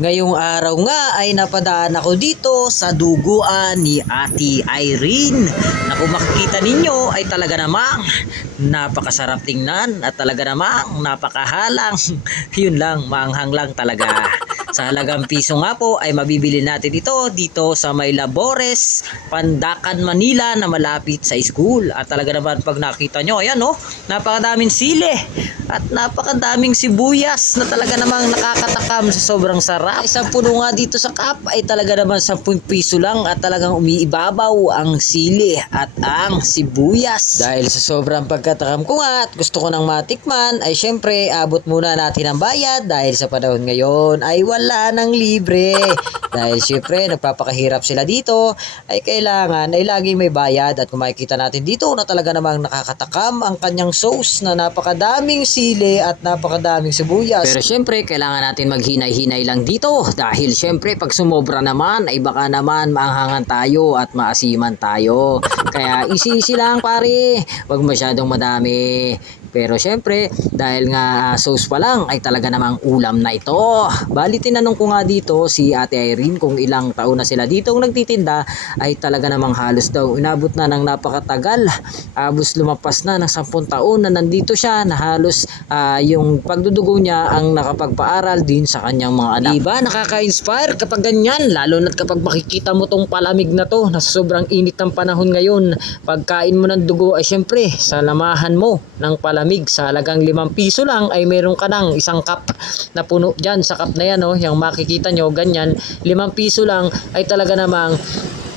Ngayong araw nga ay napadaan ako dito sa duguan ni Ate Irene. Na kung makikita ninyo ay talaga namang napakasarap tingnan at talaga namang napakahalang. Yun lang, maanghang lang talaga. Sa halagang piso nga po ay mabibili natin ito dito sa may Labores, Pandacan, Manila na malapit sa school. At talaga naman pag nakita nyo, ayan oh, napakadaming sili at napakadaming sibuyas na talaga namang nakakatakam sa sobrang sarap. Isang puno nga dito sa cup ay talaga naman 10 piso lang at talagang umiibabaw ang sili at ang sibuyas. Dahil sa sobrang pagkatakam ko nga at gusto ko nang matikman ay syempre abot muna natin ang bayad dahil sa panahon ngayon ay wala nang libre. Dahil syempre nagpapakahirap sila dito ay kailangan ay laging may bayad at kung makikita natin dito na talaga namang nakakatakam ang kanyang sauce na napakadaming sili at napakadaming sibuyas. Pero syempre kailangan natin maghinay-hinay lang dito dahil syempre pag sumobra naman ay baka naman maanghangan tayo at maasiman tayo. Kaya isi-isi lang pare, wag masyadong madami. Pero syempre, dahil nga sauce pa lang ay talaga namang ulam na ito. Bali tinanong ko nga dito si Ate Irene kung ilang taon na sila dito nagtitinda ay talaga namang halos daw inabot na ng napakatagal. Abos lumapas na ng 10 taon na nandito siya na halos yung pagdudugo niya ang nakapagpaaral din sa kanyang mga anak. Diba nakaka-inspire kapag ganyan, lalo na kapag makikita mo tong palamig na to na sobrang init ng panahon ngayon. Pagkain mo ng dugo ay syempre sa lamahan mo ng palamig sa halagang 5 piso lang ay meron ka ng isang cup na puno dyan sa cup na yan oh, yung makikita nyo ganyan 5 piso lang ay talaga namang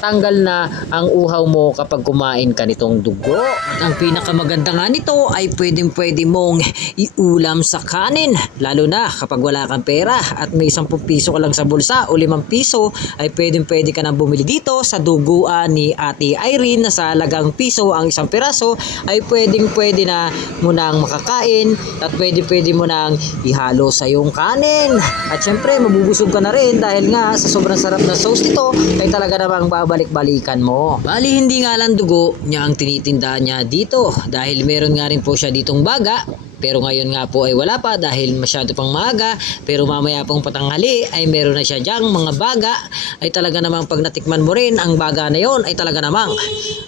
tanggal na ang uhaw mo kapag kumain ka nitong dugo. At ang pinakamaganda nga nito ay pwede mong iulam sa kanin. Lalo na kapag wala kang pera at may 10 piso ka lang sa bulsa o 5 piso ay pwede ka na bumili dito sa duguan ni Ate Irene na sa halagang piso ang isang piraso ay pwede na mo nang makakain at pwede mo nang ihalo sa iyong kanin. At syempre mabubusog ka na rin dahil nga sa sobrang sarap na sauce nito ay talaga namang babalik-balikan mo. Bali hindi nga lang dugo niya ang tinitinda niya dito dahil meron nga rin po siya ditong baga. Pero ngayon nga po ay wala pa dahil masyado pang maaga. Pero mamaya pong patanghali ay meron na siya dyang mga baga. Ay talaga namang pag natikman mo rin ang baga na yon ay talaga namang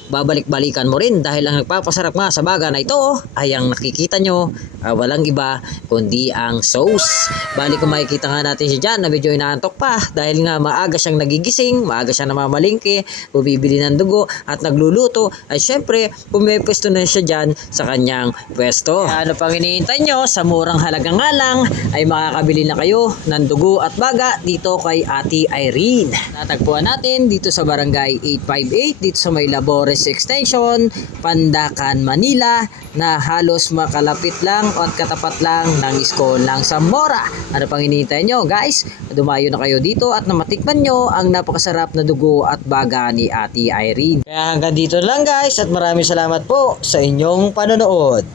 babalik-balikan mo rin. Dahil ang nagpapasarap nga sa baga na ito ay ang nakikita nyo walang iba kundi ang sauce. Bali kung makikita nga natin siya dyan na medyo inaantok pa. Dahil nga maaga siyang nagigising, maaga siyang namamalingke, bumibili ng dugo at nagluluto. Ay syempre pumipwesto na siya dyan sa kanyang pwesto. Kaya ano pang hinihintay nyo, sa murang halaga nga lang ay makakabili na kayo ng dugo at baga dito kay Ate Irene. Natagpuan natin dito sa barangay 858 dito sa may Labores Extension, Pandacan, Manila na halos makalapit lang at katapat lang ng school ng Zamora. Ano pang hinihintay nyo guys? Dumayo na kayo dito at namatikman nyo ang napakasarap na dugo at baga ni Ate Irene. Kaya hanggang dito lang guys at maraming salamat po sa inyong panonood.